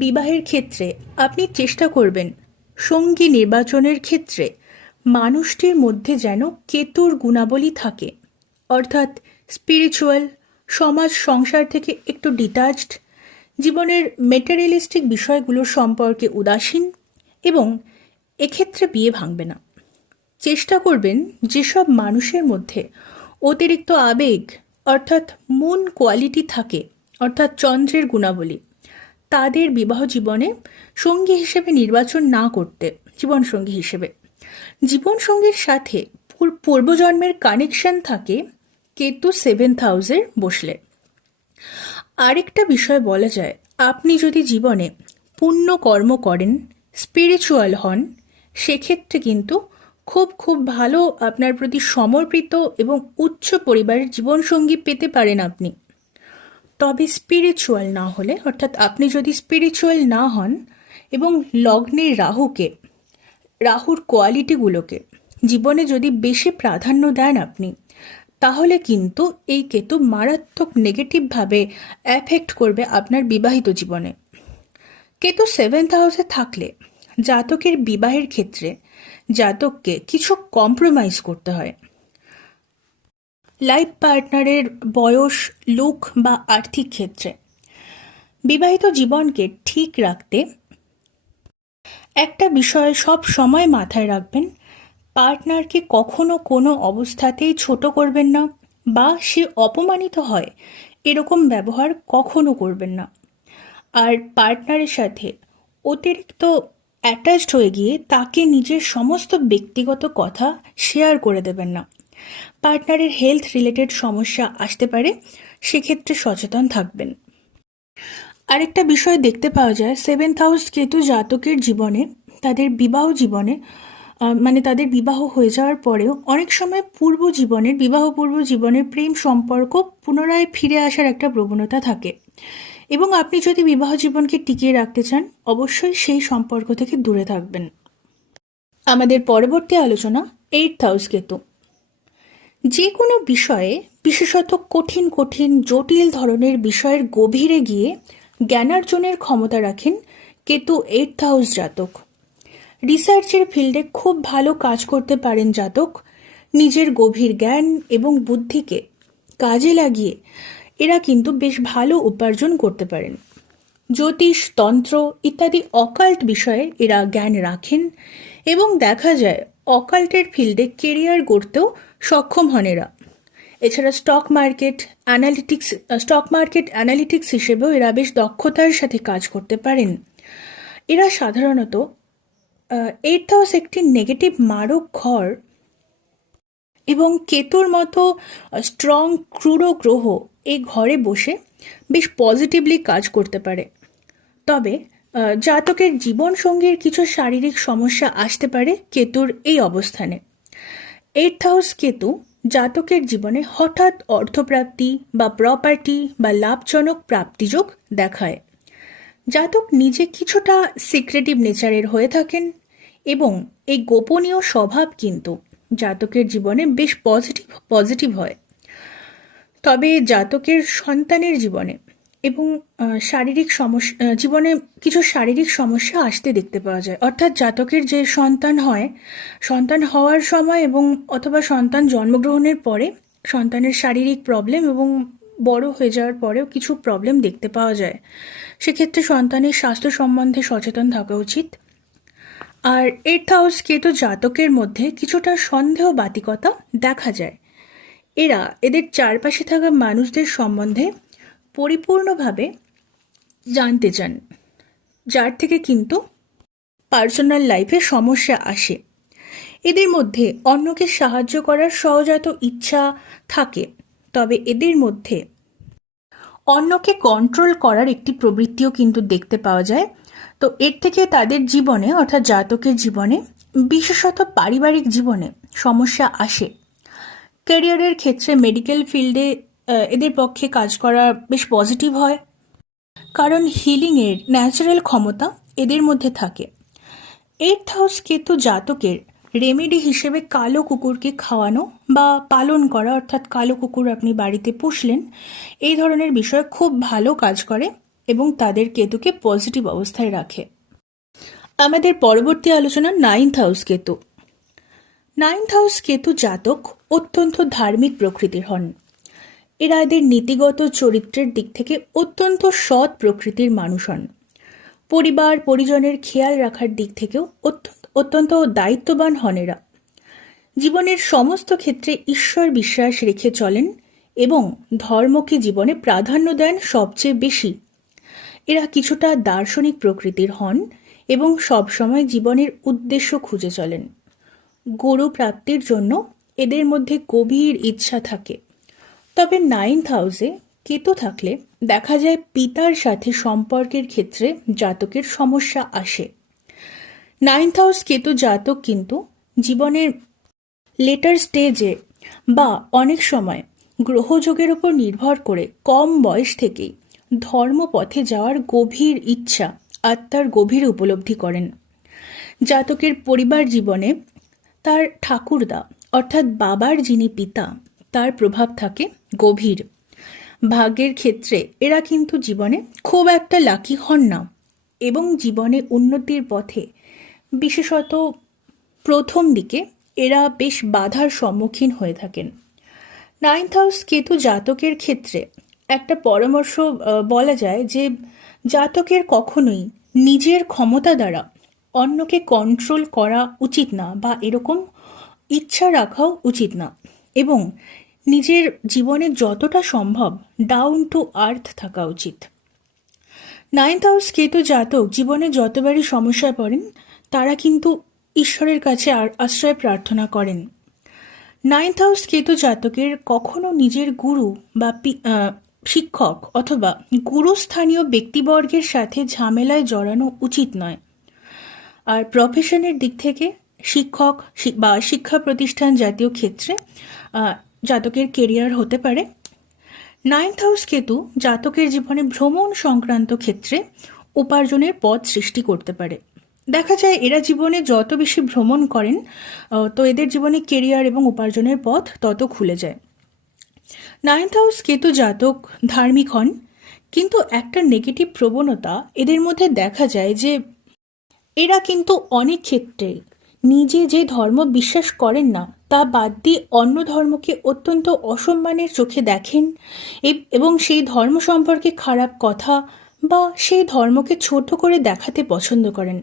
বিবাহের ক্ষেত্রে আপনি চেষ্টা করবেন সঙ্গী নির্বাচনের ক্ষেত্রে মানুষটির মধ্যে যেন কেতুর গুণাবলী থাকে, অর্থাৎ স্পিরিচুয়াল, সমাজ সংসার থেকে একটু ডিটাচড, জীবনের মেটেরিয়ালিস্টিক বিষয়গুলো সম্পর্কে উদাসীন, এবং এক্ষেত্রে বিয়ে ভাঙবে না। চেষ্টা করবেন যেসব মানুষের মধ্যে অতিরিক্ত আবেগ অর্থাৎ মুন কোয়ালিটি থাকে, অর্থাৎ চন্দ্রের গুণাবলী, তাদের বিবাহ জীবনে সঙ্গী হিসেবে নির্বাচন না করতে, জীবনসঙ্গী হিসেবে। জীবনসঙ্গীর সাথে পূর্বজন্মের কানেকশন থাকে কেতু 7th হাউসে বসলে। আরেকটা বিষয় বলা যায়, আপনি যদি জীবনে পুণ্য কর্ম করেন, স্পিরিচুয়াল হন, সেক্ষেত্রে কিন্তু খুব খুব ভালো আপনার প্রতি সমর্পিত এবং উচ্চ পরিবারের জীবনসঙ্গী পেতে পারেন আপনি। তবে স্পিরিচুয়াল না হলে, অর্থাৎ আপনি যদি স্পিরিচুয়াল না হন এবং লগ্নের রাহুর কোয়ালিটিগুলোকে জীবনে যদি বেশি প্রাধান্য দেন আপনি, তাহলে কিন্তু এই কেতু মারাত্মক নেগেটিভভাবে এফেক্ট করবে আপনার বিবাহিত জীবনে। কেতু 7th হাউসে থাকলে জাতকের বিবাহের ক্ষেত্রে জাতককে কিছু কম্প্রোমাইজ করতে হয়। লাইফ পার্টনারের বয়স, লুক বা আর্থিক ক্ষেত্রে বিবাহিত জীবনকে ঠিক রাখতে একটা বিষয় সব সময় মাথায় রাখবেন, পার্টনারকে কখনো কোনো অবস্থাতেই ছোট করবেন না বা সে অপমানিত হয় এরকম ব্যবহার কখনো করবেন না। আর পার্টনারের সাথে অতিরিক্ত অ্যাটাচড হয়ে গিয়ে তাকে নিজের সমস্ত ব্যক্তিগত কথা শেয়ার করে দেবেন না। পার্টনারের হেলথ রিলেটেড সমস্যা আসতে পারে, সেক্ষেত্রে সচেতন থাকবেন। আরেকটা বিষয় দেখতে পাওয়া যায়, 7th হাউস কেতু জাতকের জীবনে, তাদের বিবাহ জীবনে, মানে তাদের বিবাহ হয়ে যাওয়ার পরেও অনেক সময় বিবাহ পূর্ব জীবনের প্রেম সম্পর্ক পুনরায় ফিরে আসার একটা প্রবণতা থাকে। এবং আপনি যদি বিবাহ জীবনকে টিকিয়ে রাখতে চান, অবশ্যই সেই সম্পর্ক থেকে দূরে থাকবেন। আমাদের পরবর্তী আলোচনা 8th হাউস কেতু। যে কোনো বিষয়ে, বিশেষত কঠিন কঠিন জটিল ধরনের বিষয়ের গভীরে গিয়ে জ্ঞানার্জনের ক্ষমতা রাখেন কেতু 8th হাউস জাতক। রিসার্চের ফিল্ডে খুব ভালো কাজ করতে পারেন জাতক। নিজের গভীর জ্ঞান এবং বুদ্ধিকে কাজে লাগিয়ে এরা কিন্তু বেশ ভালো উপার্জন করতে পারেন। জ্যোতিষ, তন্ত্র ইত্যাদি অকাল্ট বিষয়ে এরা জ্ঞান রাখেন এবং দেখা যায় অকাল্টের ফিল্ডে কেরিয়ার গড়তেও সক্ষম হন এরা। এছাড়া স্টক মার্কেট অ্যানালিটিক্স হিসেবেও এরা বেশ দক্ষতার সাথে কাজ করতে পারেন। এরা সাধারণত 8th হাউস একটি নেগেটিভ মারক ঘর এবং কেতুর মতো স্ট্রং ক্রূর গ্রহ এই ঘরে বসে বেশ পজিটিভলি কাজ করতে পারে। তবে জাতকের জীবনসঙ্গীর কিছু শারীরিক সমস্যা আসতে পারে কেতুর এই অবস্থানে। 8th হাউস কেতু জাতকের জীবনে হঠাৎ অর্থপ্রাপ্তি বা প্রপার্টি বা লাভজনক প্রাপ্তিযোগ দেখায়। জাতক নিজে কিছুটা সিক্রেটিভ নেচারের হয়ে থাকেন এবং এই গোপনীয় স্বভাব কিন্তু জাতকের জীবনে বেশ পজিটিভ হয়। তবে জাতকের সন্তানের জীবনে এবং জীবনে কিছু শারীরিক সমস্যা আসতে দেখতে পাওয়া যায়। অর্থাৎ জাতকের যে সন্তান হওয়ার সময় এবং অথবা সন্তান জন্মগ্রহণের পরে সন্তানের শারীরিক প্রবলেম এবং বড় হয়ে যাওয়ার পরেও কিছু প্রবলেম দেখতে পাওয়া যায়। সেক্ষেত্রে সন্তানের স্বাস্থ্য সম্বন্ধে সচেতন থাকা উচিত। আর 8th হাউস কেতু জাতকের মধ্যে কিছুটা সন্দেহবাতিকতা দেখা যায়। এদের চারপাশে থাকা মানুষদের সম্বন্ধে পরিপূর্ণভাবে জানতে চান, যার থেকে কিন্তু পার্সোনাল লাইফে সমস্যা আসে। এদের মধ্যে অন্যকে সাহায্য করার সহজাত ইচ্ছা থাকে, তবে এদের মধ্যে অন্যকে কন্ট্রোল করার একটি প্রবৃত্তিও কিন্তু দেখতে পাওয়া যায়। তো এর থেকে তাদের জীবনে, অর্থাৎ জাতকের জীবনে, বিশেষত পারিবারিক জীবনে সমস্যা আসে। ক্যারিয়ারের ক্ষেত্রে মেডিকেল ফিল্ডে এদের পক্ষে কাজ করা বেশ পজিটিভ হয়, কারণ হিলিংয়ের ন্যাচারাল ক্ষমতা এদের মধ্যে থাকে। 8th হাউস কেতু জাতকের রেমেডি হিসেবে কালো কুকুরকে খাওয়ানো বা পালন করা, অর্থাৎ কালো কুকুর আপনি বাড়িতে পুষলেন, এই ধরনের বিষয় খুব ভালো কাজ করে এবং তাদের কেতুকে পজিটিভ অবস্থায় রাখে। আমাদের পরবর্তী আলোচনা 9th house Ketu. 9th house Ketu জাতক অত্যন্ত ধার্মিক প্রকৃতির হন। এরা এদের নীতিগত চরিত্রের দিক থেকে অত্যন্ত সৎ প্রকৃতির মানুষ হন। পরিবার পরিজনের খেয়াল রাখার দিক থেকেও অত্যন্ত দায়িত্ববান হন এরা। জীবনের সমস্ত ক্ষেত্রে ঈশ্বর বিশ্বাস রেখে চলেন এবং ধর্মকে জীবনে প্রাধান্য দেন সবচেয়ে বেশি। এরা কিছুটা দার্শনিক প্রকৃতির হন এবং সবসময় জীবনের উদ্দেশ্য খুঁজে চলেন। গুরু প্রাপ্তির জন্য এদের মধ্যে গভীর ইচ্ছা থাকে। তবে 9th হাউসে কেতু থাকলে দেখা যায় পিতার সাথে সম্পর্কের ক্ষেত্রে জাতকের সমস্যা আসে। 9th হাউস কেতু জাতক কিন্তু জীবনের লেটার স্টেজে বা অনেক সময় গ্রহযোগের উপর নির্ভর করে কম বয়স থেকেই ধর্মপথে যাওয়ার গভীর ইচ্ছা আত্মার গভীর উপলব্ধি করেন। জাতকের পরিবার জীবনে তার ঠাকুরদা অর্থাৎ বাবার যিনি পিতা তার প্রভাব থাকে গভীর। ভাগ্যের ক্ষেত্রে এরা কিন্তু জীবনে খুব একটা লাকি হন না এবং জীবনে উন্নতির পথে বিশেষত প্রথম দিকে এরা বেশ বাধার সম্মুখীন হয়ে থাকেন। 9th হাউস কেতু জাতকের ক্ষেত্রে একটা পরামর্শ বলা যায় যে জাতকের কখনোই নিজের ক্ষমতা দ্বারা অন্যকে কন্ট্রোল করা উচিত না বা এরকম ইচ্ছা রাখাও উচিত না এবং নিজের জীবনে যতটা সম্ভব ডাউন টু আর্থ থাকা উচিত। 9th হাউস কেতু জাতক জীবনে যতবারই সমস্যায় পড়েন তারা কিন্তু ঈশ্বরের কাছে আশ্রয় প্রার্থনা করেন। 9th হাউস কেতু জাতকের কখনো নিজের গুরু বা শিক্ষক অথবা গুরুস্থানীয় ব্যক্তিবর্গের সাথে ঝামেলায় জড়ানো উচিত নয়। আর প্রফেশনের দিক থেকে শিক্ষক বা শিক্ষা প্রতিষ্ঠান জাতীয় ক্ষেত্রে জাতকের কেরিয়ার হতে পারে। 9th হাউস কেতু জাতকের জীবনে ভ্রমণ সংক্রান্ত ক্ষেত্রে উপার্জনের পথ সৃষ্টি করতে পারে। দেখা যায় এরা জীবনে যত বেশি ভ্রমণ করেন তো এদের জীবনে কেরিয়ার এবং উপার্জনের পথ তত খুলে যায়। 9th হাউস কেতু জাতক ধার্মিক হন, কিন্তু একটা নেগেটিভ প্রবণতা এদের মধ্যে দেখা যায় যে এরা কিন্তু অনেক ক্ষেত্রে নিজে যে ধর্ম বিশ্বাস করেন না তা বাদ দিয়ে অন্য ধর্মকে অত্যন্ত অসম্মানের চোখে দেখেন এবং সেই ধর্ম সম্পর্কে খারাপ কথা বা সেই ধর্মকে ছোট করে দেখাতে পছন্দ করেন।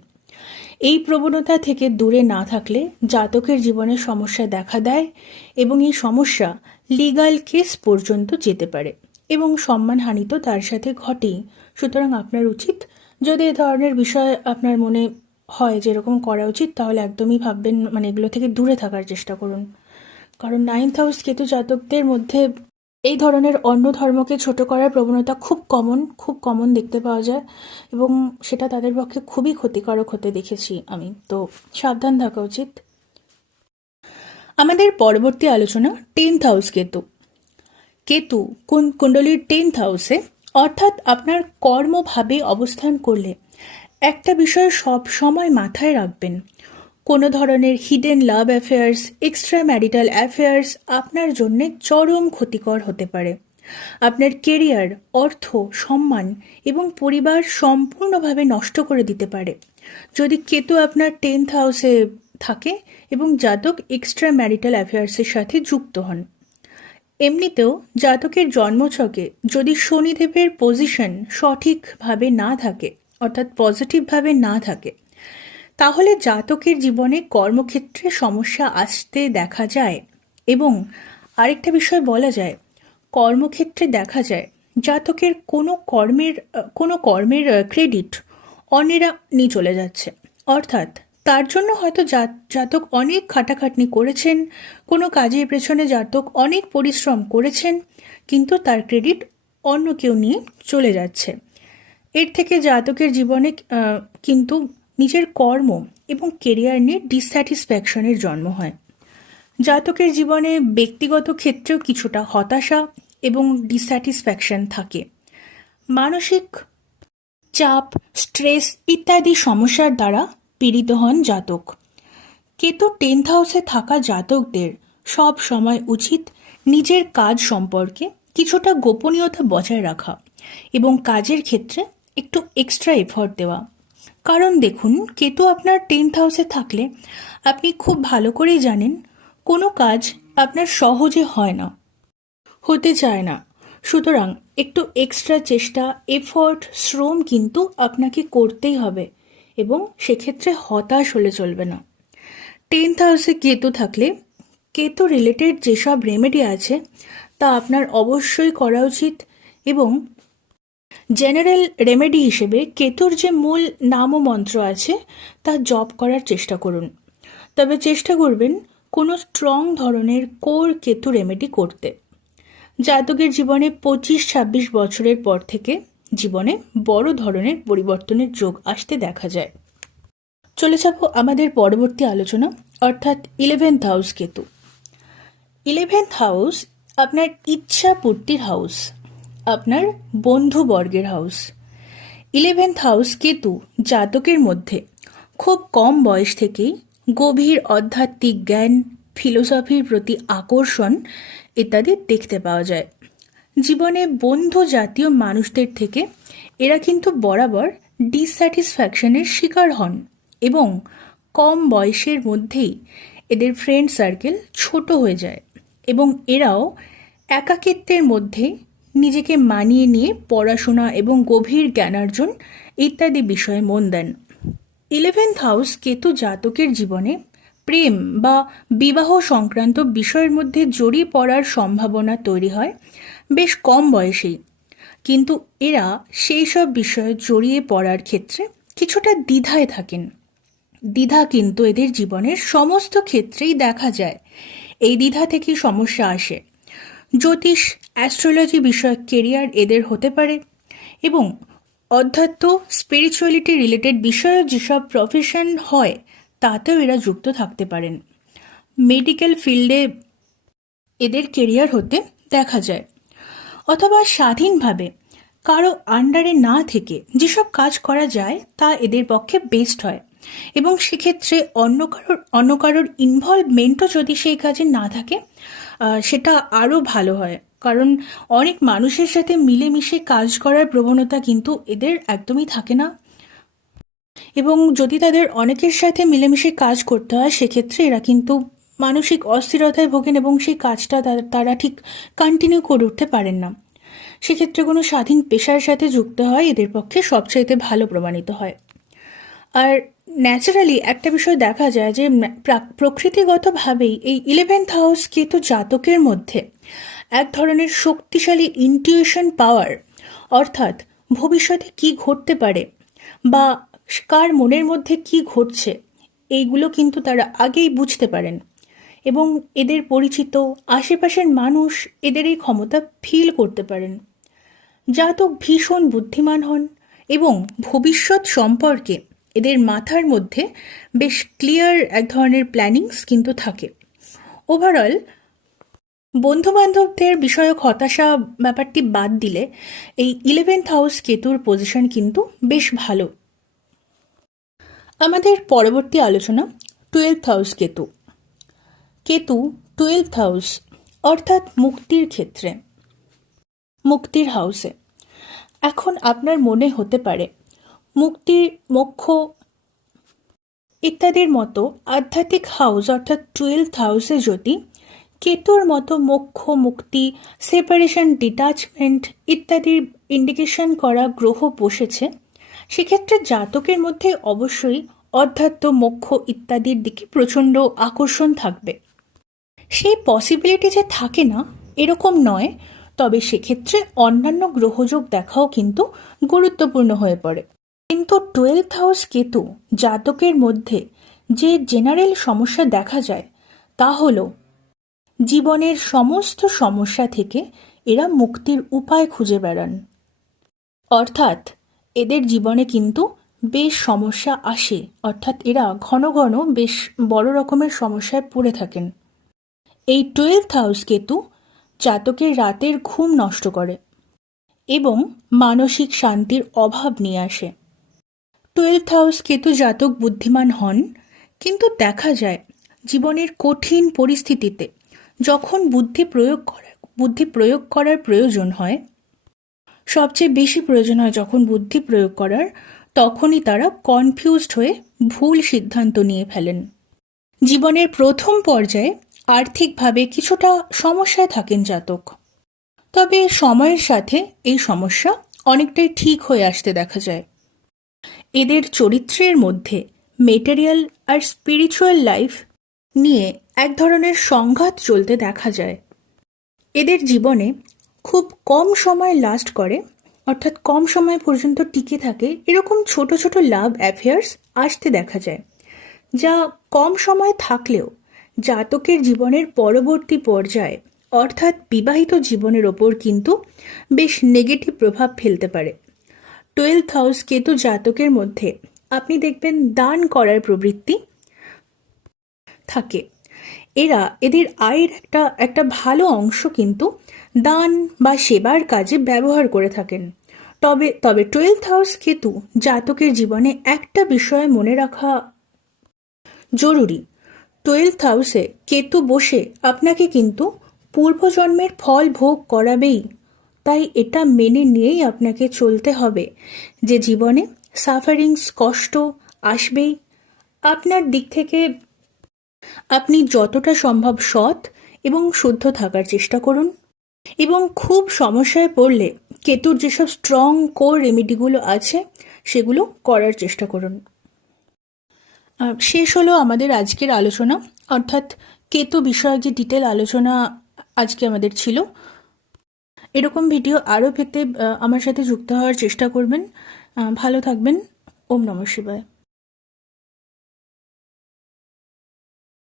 এই প্রবণতা থেকে দূরে না থাকলে জাতকের জীবনে সমস্যা দেখা দেয় এবং এই সমস্যা লিগ্যাল কেস পর্যন্ত যেতে পারে এবং সম্মানহানি তো তার সাথে ঘটেই। সুতরাং আপনার উচিত, যদি এ ধরনের বিষয় আপনার মনে হয় যেরকম করা উচিত, তাহলে একদমই ভাববেন এগুলো থেকে দূরে থাকার চেষ্টা করুন। কারণ 9th হাউস কেতু জাতকদের মধ্যে এই ধরনের অন্য ধর্মকে ছোট করার প্রবণতা খুব কমন দেখতে পাওয়া যায় এবং সেটা তাদের পক্ষে খুবই ক্ষতিকারক হতে দেখেছি আমি। তো সাবধান থাকা উচিত। আমাদের পরবর্তী আলোচনা 10th হাউস কেতু। কেতু কুণ্ডলীর 10th হাউসে অর্থাৎ আপনার কর্মভাবে অবস্থান করলে একটা বিষয় সব সময় মাথায় রাখবেন, কোনো ধরনের হিডেন লাভ অ্যাফেয়ার্স, এক্সট্রা ম্যারিটাল অ্যাফেয়ার্স আপনার জন্যে চরম ক্ষতিকর হতে পারে। আপনার কেরিয়ার, অর্থ, সম্মান এবং পরিবার সম্পূর্ণভাবে নষ্ট করে দিতে পারে যদি কেতু আপনার 10th হাউসে থাকে এবং জাতক এক্সট্রা ম্যারিটাল অ্যাফেয়ার্সের সাথে যুক্ত হন। এমনিতেও জাতকের জন্মছকে যদি শনিদেবের পজিশন সঠিকভাবে না থাকে অর্থাৎ পজিটিভভাবে না থাকে তাহলে জাতকের জীবনে কর্মক্ষেত্রে সমস্যা আসতে দেখা যায়। এবং আরেকটা বিষয় বলা যায়, কর্মক্ষেত্রে দেখা যায় জাতকের কোনো কর্মের ক্রেডিট অন্যেরা নিয়ে চলে যাচ্ছে, অর্থাৎ তার জন্য হয়তো জাতক অনেক খাটাখাটনি করেছেন, কোনো কাজের পেছনে জাতক অনেক পরিশ্রম করেছেন, কিন্তু তার ক্রেডিট অন্য কেউ নিয়ে চলে যাচ্ছে। এর থেকে জাতকের জীবনে কিন্তু নিজের কর্ম এবং কেরিয়ার নিয়ে ডিস্যাটিসফ্যাকশনের জন্ম হয়। জাতকের জীবনে ব্যক্তিগত ক্ষেত্রেও কিছুটা হতাশা এবং ডিস্যাটিসফ্যাকশন থাকে। মানসিক চাপ, স্ট্রেস ইত্যাদি সমস্যার দ্বারা পীড়িত হন জাতক। কেতু 10th হাউসে থাকা জাতকদের সব সময় উচিত নিজের কাজ সম্পর্কে কিছুটা গোপনীয়তা বজায় রাখা এবং কাজের ক্ষেত্রে একটু এক্সট্রা এফর্ট দেওয়া। কারণ দেখুন, কেতু আপনার 10th হাউসে থাকলে আপনি খুব ভালো করেই জানেন কোনো কাজ আপনার সহজে হয় না, হতে চায় না। সুতরাং একটু এক্সট্রা চেষ্টা, এফর্ট, শ্রম কিন্তু আপনাকে করতেই হবে এবং সেক্ষেত্রে হতাশ হলে চলবে না। 10th হাউসে কেতু থাকলে কেতু রিলেটেড যেসব রেমেডি আছে তা আপনার অবশ্যই করা উচিত এবং জেনারেল রেমেডি হিসেবে কেতুর যে মূল নাম ও মন্ত্র আছে তা জপ করার চেষ্টা করুন। তবে চেষ্টা করবেন কোনো স্ট্রং ধরনের কোর কেতু রেমেডি করতে। জাতকের জীবনে 25-26 বছরের পর থেকে জীবনে বড় ধরনের পরিবর্তনের যোগ আসতে দেখা যায়। চলে যাব আমাদের পরবর্তী আলোচনা, অর্থাৎ 11th house Ketu. 11th house আপনার ইচ্ছা পূর্তির হাউস, আপনার বন্ধুবর্গের হাউস। 11th হাউস কেতু জাতকের মধ্যে খুব কম বয়স থেকেই গভীর আধ্যাত্মিক জ্ঞান, ফিলোসফির প্রতি আকর্ষণ ইত্যাদি দেখতে পাওয়া যায়। জীবনে বন্ধু জাতীয় মানুষদের থেকে এরা কিন্তু বরাবর ডিস্যাটিসফ্যাকশনের শিকার হন এবং কম বয়সের মধ্যেই এদের ফ্রেন্ড সার্কেল ছোট হয়ে যায় এবং এরাও একাকিত্বের মধ্যে নিজেকে মানিয়ে নিয়ে পড়াশোনা এবং গভীর জ্ঞানার্জন ইত্যাদি বিষয়ে মন দেন। 11th হাউস কেতু জাতকের জীবনে প্রেম বা বিবাহ সংক্রান্ত বিষয়ের মধ্যে জড়িয়ে পড়ার সম্ভাবনা তৈরি হয় বেশ কম বয়সেই, কিন্তু এরা সেই সব বিষয়ে জড়িয়ে পড়ার ক্ষেত্রে কিছুটা দ্বিধায় থাকেন। দ্বিধা কিন্তু এদের জীবনের সমস্ত ক্ষেত্রেই দেখা যায়। এই দ্বিধা থেকেই সমস্যা আসে। জ্যোতিষ, অ্যাস্ট্রোলজি বিষয়ক কেরিয়ার এদের হতে পারে এবং অধ্যাত্ম, স্পিরিচুয়ালিটি রিলেটেড বিষয়ে যেসব প্রফেশন হয় তাতেও এরা যুক্ত থাকতে পারেন। মেডিকেল ফিল্ডে এদের কেরিয়ার হতে দেখা যায়, অথবা স্বাধীনভাবে কারো আন্ডারে না থেকে যেসব কাজ করা যায় তা এদের পক্ষে বেস্ট হয় এবং সেক্ষেত্রে অন্য কারোর ইনভলভমেন্টও যদি সেই কাজে না থাকে সেটা আরও ভালো হয়, কারণ অনেক মানুষের সাথে মিলেমিশে কাজ করার প্রবণতা কিন্তু এদের একদমই থাকে না এবং যদি তাদের অনেকের সাথে মিলেমিশে কাজ করতে হয় সেক্ষেত্রে এরা কিন্তু মানসিক অস্থিরতায় ভোগেন এবং সেই কাজটা তারা ঠিক কন্টিনিউ করে উঠতে পারেন না। সেক্ষেত্রে কোনো স্বাধীন পেশার সাথে যুক্ত হয় এদের পক্ষে সবচাইতে ভালো প্রমাণিত হয়। আর ন্যাচারালি একটা বিষয় দেখা যায় যে প্রকৃতিগতভাবেই এই 11th হাউস কেতু জাতকের মধ্যে এক ধরনের শক্তিশালী ইনটিউশন পাওয়ার, অর্থাৎ ভবিষ্যতে কি ঘটতে পারে বা কার মনের মধ্যে কি ঘটছে এইগুলো কিন্তু তারা আগেই বুঝতে পারেন এবং এদের পরিচিত আশেপাশের মানুষ এদের এই ক্ষমতা ফিল করতে পারেন। জাতক ভীষণ বুদ্ধিমান হন এবং ভবিষ্যৎ সম্পর্কে এদের মাথার মধ্যে বেশ ক্লিয়ার এক ধরনের প্ল্যানিংস কিন্তু থাকে। ওভারঅল বন্ধুবান্ধবদের বিষয়ক হতাশা ব্যাপারটি বাদ দিলে এই 11th হাউস কেতুর পজিশন কিন্তু বেশ ভালো। আমাদের পরবর্তী আলোচনা 12th house Ketu. Ketu 12th house অর্থাৎ মুক্তির ক্ষেত্রে, মুক্তির হাউসে। এখন আপনার মনে হতে পারে মুক্তির, মোক্ষ ইত্যাদির মতো আধ্যাত্মিক হাউস অর্থাৎ 12th হাউসে যদি কেতুর মতো মোক্ষ, মুক্তি, সেপারেশন, ডিটাচমেন্ট ইত্যাদির ইন্ডিকেশন করা গ্রহ বসেছে, সেক্ষেত্রে জাতকের মধ্যে অবশ্যই অধ্যাত্ম, মোক্ষ ইত্যাদির দিকে প্রচণ্ড আকর্ষণ থাকবে। সেই পসিবিলিটি যে থাকে না এরকম নয়, তবে সেক্ষেত্রে অন্যান্য গ্রহযোগ দেখাও কিন্তু গুরুত্বপূর্ণ হয়ে পড়ে। কিন্তু 12th হাউস কেতু জাতকের মধ্যে যে জেনারেল সমস্যা দেখা যায় তা হলো জীবনের সমস্ত সমস্যা থেকে এরা মুক্তির উপায় খুঁজে বেড়ান। অর্থাৎ এদের জীবনে কিন্তু বেশ সমস্যা আসে, অর্থাৎ এরা ঘন ঘন বেশ বড় রকমের সমস্যায় পড়ে থাকেন। এই 12th হাউস কেতু জাতকের রাতের ঘুম নষ্ট করে এবং মানসিক শান্তির অভাব নিয়ে আসে। 12th হাউস কেতু জাতক বুদ্ধিমান হন, কিন্তু দেখা যায় জীবনের কঠিন পরিস্থিতিতে যখন বুদ্ধি প্রয়োগ করার প্রয়োজন হয়, সবচেয়ে বেশি প্রয়োজন হয় যখন বুদ্ধি প্রয়োগ করার, তখনই তারা কনফিউজড হয়ে ভুল সিদ্ধান্ত নিয়ে ফেলেন। জীবনের প্রথম পর্যায়ে আর্থিকভাবে কিছুটা সমস্যায় থাকেন জাতক, তবে সময়ের সাথে এই সমস্যা অনেকটাই ঠিক হয়ে আসতে দেখা যায়। এদের চরিত্রের মধ্যে মেটেরিয়াল আর স্পিরিচুয়াল লাইফ নিয়ে এক ধরনের সংঘাত চলতে দেখা যায়। এদের জীবনে খুব কম সময় লাস্ট করে, অর্থাৎ কম সময় পর্যন্ত টিকে থাকে, এরকম ছোট ছোট লাভ অ্যাফেয়ার্স আসতে দেখা যায়, যা কম সময় থাকলেও জাতকের জীবনের পরবর্তী পর্যায়ে অর্থাৎ বিবাহিত জীবনের ওপর কিন্তু বেশ নেগেটিভ প্রভাব ফেলতে পারে। 12th হাউস কেতু জাতকের মধ্যে আপনি দেখবেন দান করার প্রবৃত্তি থাকে। এদের আয়ের একটা ভালো অংশ কিন্তু দান বা সেবার কাজে ব্যবহার করে থাকেন। তবে 12th হাউস কেতু জাতকের জীবনে একটা বিষয় মনে রাখা জরুরি। 12th হাউসে কেতু বসে আপনাকে কিন্তু পূর্বজন্মের ফল ভোগ করাবেই। তাই এটা মেনে নিয়েই আপনাকে চলতে হবে যে জীবনে সাফারিংস, কষ্ট আসবেই। আপনার দিক থেকে আপনি যতটা সম্ভব সৎ এবং শুদ্ধ থাকার চেষ্টা করুন, এবং খুব সমস্যায় পড়লে কেতুর যেসব স্ট্রং কোর রেমেডিগুলো আছে সেগুলো করার চেষ্টা করুন। শেষ হলো আমাদের আজকের আলোচনা, অর্থাৎ কেতু বিষয়ক যে ডিটেল আলোচনা আজকে আমাদের ছিল। এরকম ভিডিও আরও পেতে আমার সাথে যুক্ত হওয়ার চেষ্টা করবেন। ভালো থাকবেন। ওম নমঃ শিবায়।